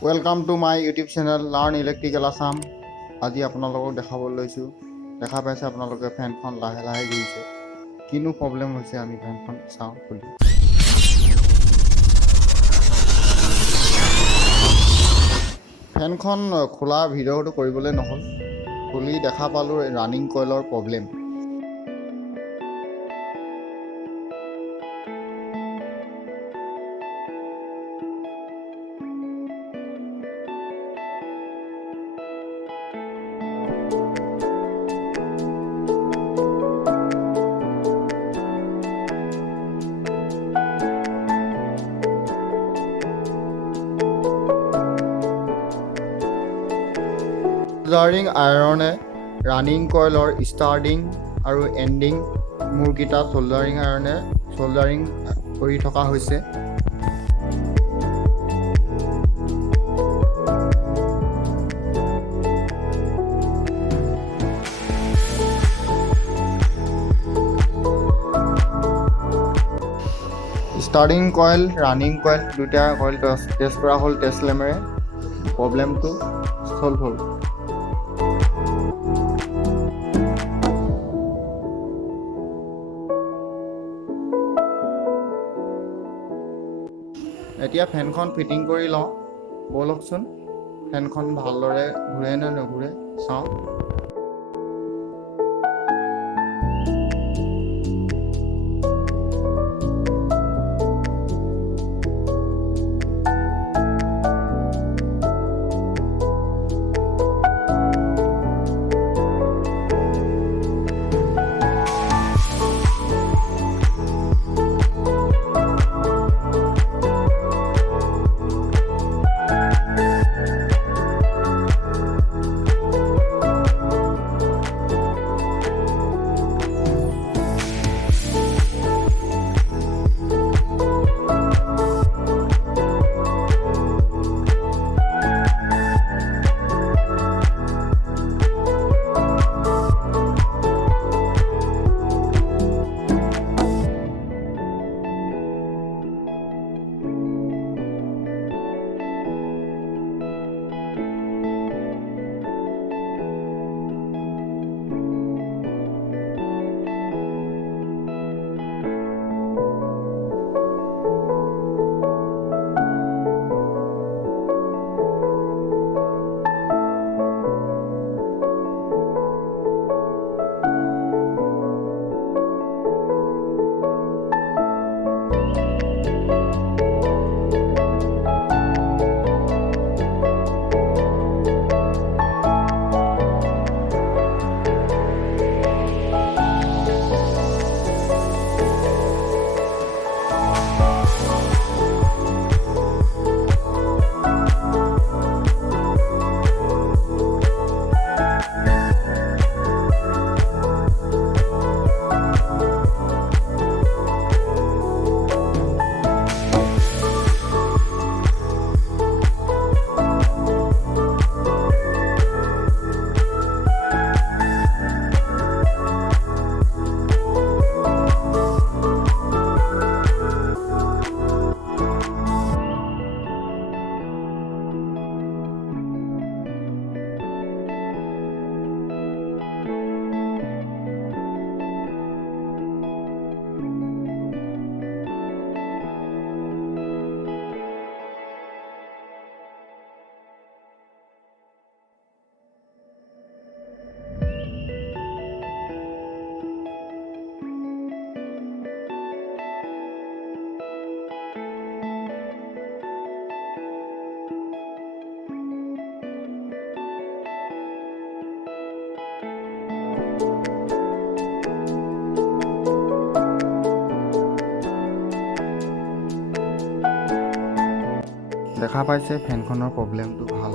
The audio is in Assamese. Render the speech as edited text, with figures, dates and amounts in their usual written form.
Welcome to my YouTube channel Learn Electrical Assam. আজি আপোনালোকক দেখাবলৈ লৈছোঁ। দেখা পাইছে আপোনালোকে ফেনখন লাহে লাহে ঘূৰিছে। কিনো প্ৰব্লেম হৈছে আমি ফেনখন চাওঁ খুলি। ফেনখন খোলা ভিডিঅ'টো কৰিবলৈ নহ'ল। খুলি দেখা পালোঁ ৰানিং কইলৰ প্ৰব্লেম। সোল্ডাৰিং আইৰণে ৰানিং কইলৰ ষ্টাৰ্টিং আৰু এণ্ডিং মূৰকেইটা সোল্ডাৰিং আইৰণে সোল্ডাৰিং কৰি থকা হৈছে। ষ্টাৰ্টিং কইল ৰানিং কইল দুটা কইল টেষ্ট কৰা হ'ল টেষ্ট লেমেৰে। প্ৰব্লেমটো ছল্ভ হ'ল। এতিয়া ফেনখন ফিটিং কৰি লওঁ ব'লকচোন। ফেনখন ভালদৰে ঘূৰে নে নুঘূৰে চাওঁ। দেখা পাইছে ফেনখনৰ প্ৰব্লেমটো ভাল